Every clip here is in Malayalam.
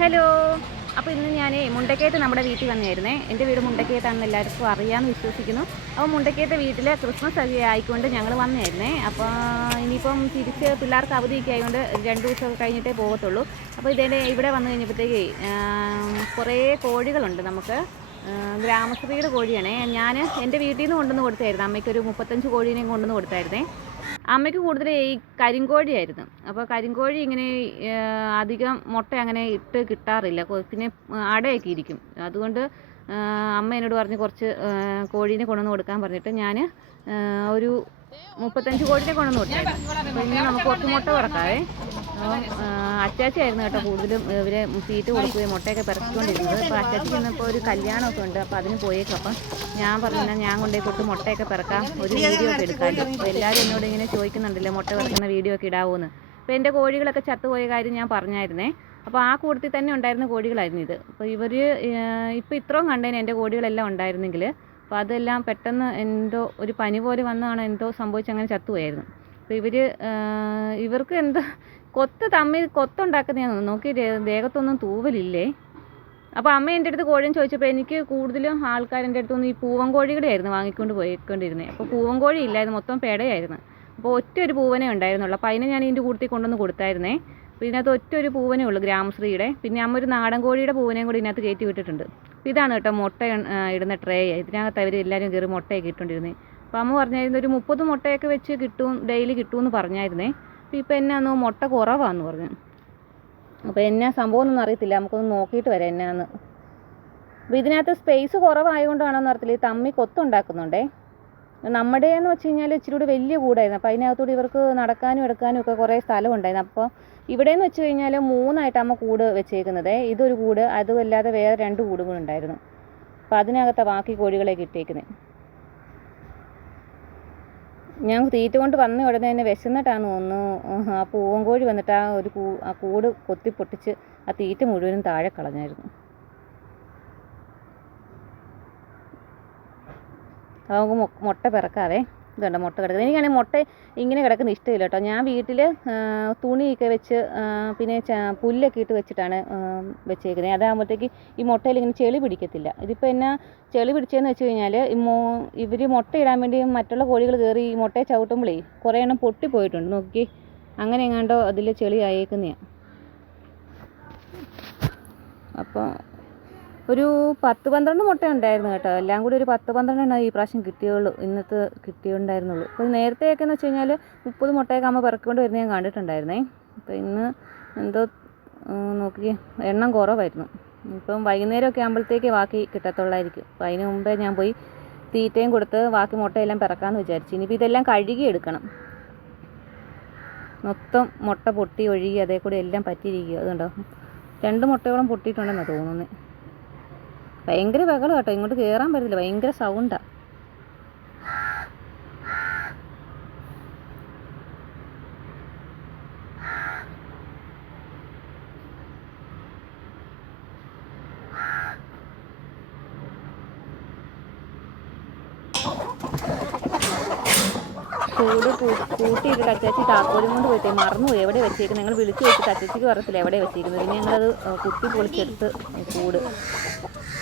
ഹലോ. അപ്പോൾ ഇന്ന് ഞാൻ മുണ്ടക്കയത്ത് നമ്മുടെ വീട്ടിൽ വന്നായിരുന്നേ. എൻ്റെ വീട് മുണ്ടക്കയത്താണെന്ന് എല്ലാവർക്കും അറിയാമെന്ന് വിശ്വസിക്കുന്നു. അപ്പോൾ മുണ്ടക്കയത്തെ വീട്ടിൽ ക്രിസ്മസ് ഒക്കെ ആയിക്കൊണ്ട് ഞങ്ങൾ വന്നായിരുന്നേ. അപ്പോൾ ഇനിയിപ്പം തിരിച്ച് പിള്ളേർക്ക് അവധിയൊക്കെ ആയതുകൊണ്ട് 2 ദിവസമൊക്കെ കഴിഞ്ഞിട്ടേ പോകത്തുള്ളൂ. അപ്പോൾ ഇവിടെ വന്നു കഴിഞ്ഞപ്പോഴത്തേക്ക് കുറേ കോഴികളുണ്ട്. നമുക്ക് ഗ്രാമസഭയുടെ കോഴിയാണേ. ഞാൻ എൻ്റെ വീട്ടിൽ നിന്ന് കൊണ്ടുവന്ന് കൊടുത്തായിരുന്നു. അമ്മയ്ക്കൊരു 35 കോഴീനെയും കൊണ്ടുവന്ന് കൊടുത്തായിരുന്നേ. അമ്മയ്ക്ക് കൂടുതൽ ഈ കരിങ്കോഴിയായിരുന്നു. അപ്പോൾ കരിങ്കോഴി ഇങ്ങനെ അധികം മുട്ട അങ്ങനെ ഇട്ട് കിട്ടാറില്ല. പിന്നെ അടയൊക്കെ ഇരിക്കും. അതുകൊണ്ട് അമ്മ എന്നോട് പറഞ്ഞ് കുറച്ച് കോഴീനെ കൊണ്ടുവന്ന് കൊടുക്കാൻ പറഞ്ഞിട്ട് ഞാൻ ഒരു 35 കോഴീനെ കൊണ്ടുവന്ന് കൊടുത്തായിരുന്നു. അപ്പോൾ ഇന്ന് നമുക്ക് കുറച്ച് മുട്ട പിറക്കാവേ. അച്ചാച്ചിയായിരുന്നു കേട്ടോ കൂടുതലും ഇവരെ തീറ്റ കൊടുക്കുകയും മുട്ടയൊക്കെ പിറക്കിക്കൊണ്ടിരുന്നത്. അപ്പോൾ അച്ചാച്ചിക്ക് ഇന്നിപ്പോൾ ഒരു കല്യാണമൊക്കെ ഉണ്ട്. അപ്പോൾ അതിന് പോയേക്കും. അപ്പം ഞാൻ പറഞ്ഞാൽ ഞാൻ കൊണ്ടുപോയി കൊടുത്ത് മുട്ടയൊക്കെ പിറക്കാം, ഒരു വീഡിയോ ഒക്കെ എടുക്കാമല്ലോ. അപ്പോൾ എല്ലാവരും എന്നോട് ഇങ്ങനെ ചോദിക്കുന്നുണ്ടല്ലോ മുട്ട പിറക്കുന്ന വീഡിയോ ഒക്കെ ഇടാവുമെന്ന്. അപ്പോൾ എൻ്റെ കോഴികളൊക്കെ ചത്തുപോയ കാര്യം ഞാൻ പറഞ്ഞായിരുന്നേ. അപ്പോൾ ആ കൂട്ടത്തിൽ തന്നെ ഉണ്ടായിരുന്ന കോഴികളായിരുന്നു ഇത്. അപ്പോൾ ഇപ്പോൾ ഇത്രയും കണ്ടതിന് എൻ്റെ കോഴികളെല്ലാം ഉണ്ടായിരുന്നെങ്കിൽ അപ്പോൾ അതെല്ലാം പെട്ടെന്ന് എന്തോ ഒരു പനി പോലെ വന്നതാണ് എന്തോ സംഭവിച്ച് അങ്ങനെ ചത്തുപോയായിരുന്നു. അപ്പോൾ ഇവർക്ക് എന്താ കൊത്തുണ്ടാക്കുന്നതാണെന്ന് നോക്കി ദേഹത്തൊന്നും തൂവലില്ലേ. അപ്പോൾ അമ്മ എൻ്റെ അടുത്ത് കോഴിയും ചോദിച്ചപ്പോൾ എനിക്ക് കൂടുതലും ആൾക്കാരെൻ്റെ അടുത്തൊന്നും ഈ പൂവൻ കോഴികളെ ആയിരുന്നു വാങ്ങിക്കൊണ്ട് പോയിക്കൊണ്ടിരുന്നത്. അപ്പോൾ പൂവൻ കോഴി ഇല്ലായിരുന്നു, മൊത്തം പെടയായിരുന്നു. അപ്പോൾ ഒരു പൂവനേ ഉണ്ടായിരുന്നുള്ളൂ. അപ്പോൾ അതിനെ ഞാൻ ഇതിൻ്റെ കൂട്ടത്തിൽ കൊണ്ടുവന്ന് കൊടുത്തായിരുന്നേ. അപ്പോൾ ഇതിനകത്ത് ഒരു പൂവനേ ഉള്ളൂ, ഗ്രാമശ്രീയുടെ. പിന്നെ അമ്മ ഒരു നാടൻ കോഴിയുടെ പൂവനെയും കൂടി ഇതിനകത്ത് കയറ്റി വിട്ടിട്ടുണ്ട്. അപ്പോൾ ഇതാണ് കേട്ടോ മുട്ട ഇടുന്ന ട്രേ. ഇതിനകത്ത് അവർ എല്ലാവരും കയറി മുട്ടയൊക്കെ ഇട്ടുകൊണ്ടിരുന്നത്. അപ്പോൾ അമ്മ പറഞ്ഞായിരുന്നു ഒരു 30 മുട്ടയൊക്കെ വെച്ച് ഡെയിലി കിട്ടുമെന്ന് പറഞ്ഞായിരുന്നേ. അപ്പോൾ ഇപ്പോൾ എന്നാന്ന് മുട്ട കുറവാന്ന് പറഞ്ഞു. അപ്പോൾ എന്നാ സംഭവം ഒന്നും അറിയത്തില്ല, നമുക്കൊന്ന് നോക്കിയിട്ട് വരാം എന്നാന്ന്. അപ്പോൾ ഇതിനകത്ത് സ്പേസ് കുറവായതുകൊണ്ടാണോന്ന് അറിയത്തില്ല, ഈ തമ്മി കൊത്തുണ്ടാക്കുന്നുണ്ടേ. നമ്മുടെയെന്ന് വെച്ച് കഴിഞ്ഞാൽ ഇച്ചിരി കൂടി വലിയ കൂടായിരുന്നു. അപ്പോൾ അതിനകത്തൂടെ ഇവർക്ക് നടക്കാനും എടുക്കാനും ഒക്കെ കുറേ സ്ഥലം ഉണ്ടായിരുന്നു. അപ്പോൾ ഇവിടെയെന്ന് വെച്ച് കഴിഞ്ഞാൽ 3ആയിട്ട് അമ്മ കൂട് വെച്ചേക്കുന്നത്. ഇതൊരു കൂട്, അതുമല്ലാതെ വേറെ 2 കൂടുകളുണ്ടായിരുന്നു. അപ്പോൾ അതിനകത്താണ് ബാക്കി കോഴികളെ കിട്ടിയേക്കുന്നത്. ഞാൻ തീറ്റ കൊണ്ട് വന്ന ഉടനെ തന്നെ വിശന്നിട്ടാന്ന് തോന്നുന്നു ആ പൂവൻ കോഴി വന്നിട്ട് ആ കൂട് കൊത്തി പൊട്ടിച്ച് ആ തീറ്റ മുഴുവനും താഴെ കളഞ്ഞായിരുന്നു. നമുക്ക് മുട്ട പിറക്കാവേ. ഇതുണ്ട് മുട്ട കിടക്കുന്നത്. എനിക്കാണെങ്കിൽ മുട്ട ഇങ്ങനെ കിടക്കുന്ന ഇഷ്ടമില്ല കേട്ടോ. ഞാൻ വീട്ടിൽ തുണിയൊക്കെ വെച്ച് പിന്നെ പുല്ലൊക്കെ ഇട്ട് വെച്ചിട്ടാണ് വെച്ചേക്കുന്നത്. അതാകുമ്പോഴത്തേക്ക് ഈ മുട്ടയിൽ ഇങ്ങനെ ചെളി പിടിക്കത്തില്ല. ഇതിപ്പോൾ എന്നാ ചെളി പിടിച്ചതെന്ന് വെച്ച് കഴിഞ്ഞാൽ ഇവർ മുട്ട ഇടാൻ വേണ്ടി മറ്റുള്ള കോഴികൾ കയറി ഈ മുട്ടയെ ചവിട്ടുമ്പോഴേ കുറേ എണ്ണം പൊട്ടിപ്പോയിട്ടുണ്ട്. നോക്കി അങ്ങനെ എങ്ങാണ്ടോ അതിൽ ചെളി ആയേക്കുന്നതാണ്. അപ്പോൾ ഒരു 10-12 മുട്ട ഉണ്ടായിരുന്നു കേട്ടോ. എല്ലാം കൂടി ഒരു 10-12 ഈ പ്രാവശ്യം കിട്ടിയുണ്ടായിരുന്നുള്ളൂ. അപ്പോൾ നേരത്തെയൊക്കെ എന്ന് വെച്ച് കഴിഞ്ഞാൽ 30 മുട്ടയൊക്കെ അമ്മ പിറക്കൊണ്ട് വരുന്നത് ഞാൻ കണ്ടിട്ടുണ്ടായിരുന്നേ. അപ്പോൾ ഇന്ന് എന്തോ നോക്കി എണ്ണം കുറവായിരുന്നു. ഇപ്പം വൈകുന്നേരമൊക്കെ ആകുമ്പോഴത്തേക്ക് ബാക്കി കിട്ടത്തുള്ളായിരിക്കും. അപ്പോൾ അതിന് മുമ്പേ ഞാൻ പോയി തീറ്റയും കൊടുത്ത് ബാക്കി മുട്ടയെല്ലാം പിറക്കാമെന്ന് വിചാരിച്ചു. ഇനിയിപ്പോൾ ഇതെല്ലാം കഴുകി എടുക്കണം. മൊത്തം മുട്ട പൊട്ടി ഒഴുകി അതേ കൂടി എല്ലാം പറ്റിയിരിക്കുക. അതുകൊണ്ടോ 2 മുട്ടയോളം പൊട്ടിയിട്ടുണ്ടെന്നാണ് തോന്നുന്നത്. ഭയങ്കര ബഹളം കേട്ടോ, ഇങ്ങോട്ട് കയറാൻ പറ്റില്ല, ഭയങ്കര സൗണ്ടാണ്. കൂട്ടിയിട്ട് അച്ചാച്ചി താക്കോലും കൊണ്ട് പോയിട്ട് മറന്നുപോയി എവിടെ വെച്ചേക്കുന്നത്. ഞങ്ങൾ വിളിച്ച് വെച്ചിട്ട് അച്ചാച്ചിക്ക് പറയത്തില്ല എവിടെ വെച്ചേക്കുന്നത്. പിന്നെ ഞങ്ങളത് കുത്തി പൊളിച്ചെടുത്ത്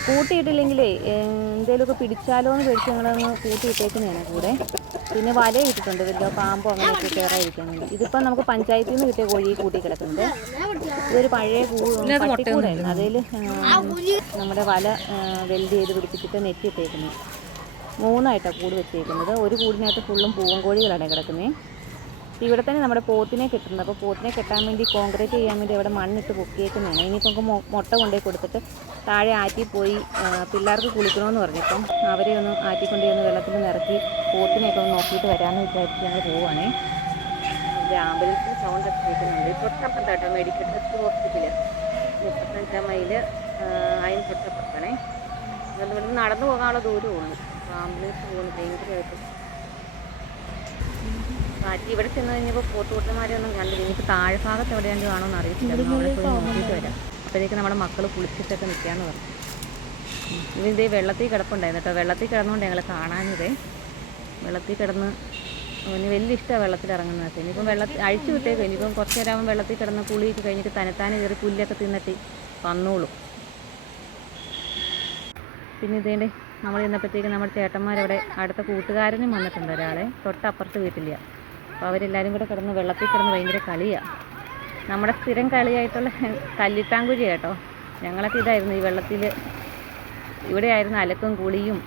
കൂട്ടിയിട്ടില്ലെങ്കിലേ എന്തെങ്കിലുമൊക്കെ പിടിച്ചാലോ എന്ന് പേടിച്ച് ഞങ്ങളൊന്ന് കൂട്ടിയിട്ടേക്കുന്നതാണ് കൂടെ. പിന്നെ വല ഇട്ടിട്ടുണ്ട് വലിയ പാമ്പോ അങ്ങനെയൊക്കെ കയറാതിരിക്കാൻ വേണ്ടി. ഇതിപ്പം നമുക്ക് പഞ്ചായത്തിൽ നിന്ന് കിട്ടിയ കോഴി കൂട്ടി കിടക്കുന്നുണ്ട്. ഇതൊരു പഴയ പട്ടിക്കൂടായിരുന്നു. അതിൽ നമ്മുടെ വല വെൽഡ് ചെയ്ത് പിടിപ്പിച്ചിട്ട് നെറ്റിയിട്ടേക്കുന്നത്. 3ആയിട്ടാണ് കൂട് വെച്ചേക്കുന്നത്. ഒരു കൂടിനകത്ത് ഫുള്ളും പൂവൻ കോഴികളാണ് കിടക്കുന്നത്. ഇവിടെ തന്നെ നമ്മുടെ പോത്തിനെ കെട്ടുന്നത്. അപ്പോൾ പോത്തിനെ കെട്ടാൻ വേണ്ടി കോൺക്രീറ്റ് ചെയ്യാൻ വേണ്ടി അവിടെ മണ്ണിട്ട് പൊക്കിയേക്കുന്നതാണ്. ഇനിയിപ്പോൾ മുട്ട കൊണ്ടുപോയി കൊടുത്തിട്ട് താഴെ ആറ്റി പോയി പിള്ളേർക്ക് കുളിക്കണമെന്ന് പറഞ്ഞപ്പം അവരെ ഒന്ന് ആറ്റിക്കൊണ്ടേ ഒന്ന് വെള്ളത്തിൽ നിറക്കി പോത്തിനെയൊക്കെ ഒന്ന് നോക്കിയിട്ട് വരാമെന്ന് വിചാരിച്ച് ഞങ്ങൾ പോവുകയാണേ. ആംബുലൻസിൽ സൗണ്ടൊക്കെ കേൾക്കുന്നുണ്ട്. തൊട്ടപ്പുറത്ത് കേട്ടോ മെഡിക്കൽ ട്രസ്റ്റ് ഹോസ്പിറ്റൽ 35 മൈൽ അതിന് തൊട്ടപ്പുറത്താണേ. അതുകൊണ്ട് ഇവിടെ നടന്നു പോകാനുള്ള ദൂരമുള്ളൂ. ആംബുലൻസ് പോകുന്നു ഭയങ്കരമായിട്ട് കാറ്റ്. ഇവിടെ ചെന്ന് കഴിഞ്ഞപ്പോൾ പോത്തുകൂട്ടന്മാരെയൊന്നും കണ്ടില്ല. ഇനിയിപ്പോൾ താഴെ ഭാഗത്ത് എവിടെയെങ്കിലും കാണുമെന്ന് അറിയത്തില്ല. അവിടെ പോയി നോക്കിയിട്ട് വരാം. അപ്പോഴേക്ക് നമ്മുടെ മക്കൾ കുളിച്ചിട്ടൊക്കെ നിൽക്കാമെന്ന് പറഞ്ഞു. ഇതേ വെള്ളത്തിൽ കിടപ്പുണ്ടായിരുന്നു കേട്ടോ. വെള്ളത്തിൽ കിടന്നുകൊണ്ട് ഞങ്ങൾ കാണാഞ്ഞതേ. വെള്ളത്തിൽ കിടന്ന് അവന് വലിയ ഇഷ്ടമാണ് വെള്ളത്തിൽ ഇറങ്ങുന്നതൊക്കെ. ഇനിയിപ്പം അഴിച്ചു വിട്ടേക്കും. ഇനിയിപ്പം കുറച്ച് നേരം അവൻ വെള്ളത്തിൽ കിടന്ന് കുളിയൊക്കെ കഴിഞ്ഞിട്ട് തന്നെത്താനെ കയറി പുല്ലൊക്കെ തിന്നിട്ട് വന്നോളും. പിന്നെ ഇതേണ്ടേ നമ്മൾ ചെന്നപ്പോഴത്തേക്ക് നമ്മുടെ ചേട്ടന്മാരവിടെ അടുത്ത കൂട്ടുകാരനും വന്നിട്ടുണ്ട്, ഒരാളെ തൊട്ടപ്പുറത്ത് വീട്ടില്ല. അപ്പോൾ അവരെല്ലാവരും കൂടെ കിടന്ന് വെള്ളത്തിൽ കിടന്ന് ഭയങ്കര കളിയാണ്. നമ്മുടെ സ്ഥിരം കളിയായിട്ടുള്ള കല്ലിട്ടാങ്കുഴി കേട്ടോ. ഞങ്ങളൊക്കെ ഇതായിരുന്നു ഈ വെള്ളത്തിൽ, ഇവിടെ ആയിരുന്നു അലക്കും കുളിയും.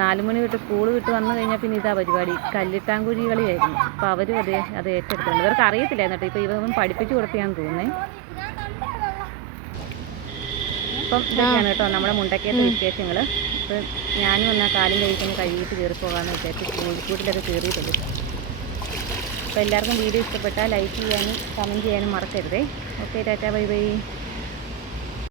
4 മണി വിട്ട് സ്കൂൾ വിട്ട് വന്നു കഴിഞ്ഞാൽ പിന്നെ ഇതാ പരിപാടി, കല്ലിട്ടാങ്കുഴി കളിയായിരുന്നു. അപ്പോൾ അവരും അത് ഏറ്റെടുത്തിട്ടുണ്ട്. ഇവർക്ക് അറിയത്തില്ലായിരുന്നു കേട്ടോ, ഇപ്പോൾ ഇവരും പഠിപ്പിച്ചു കൊടുത്തിയാന്ന് തോന്നുന്നേ. അപ്പം ഇതൊക്കെയാണ് കേട്ടോ നമ്മുടെ മുണ്ടക്കയത്തെ വിശേഷങ്ങൾ. അപ്പോൾ ഞാനും വന്നാൽ കാലും കഴിക്കുന്ന കഴുകിയിട്ട് കയറി പോകാമെന്ന് വിചാരിച്ച് കോഴിക്കൂട്ടിലൊക്കെ കയറിയിട്ടുണ്ട്. അപ്പോൾ എല്ലാവർക്കും വീഡിയോ ഇഷ്ടപ്പെട്ടാൽ ലൈക്ക് ചെയ്യാനും കമൻറ്റ് ചെയ്യാനും മറക്കരുതേ. Okay, Tata, bye bye.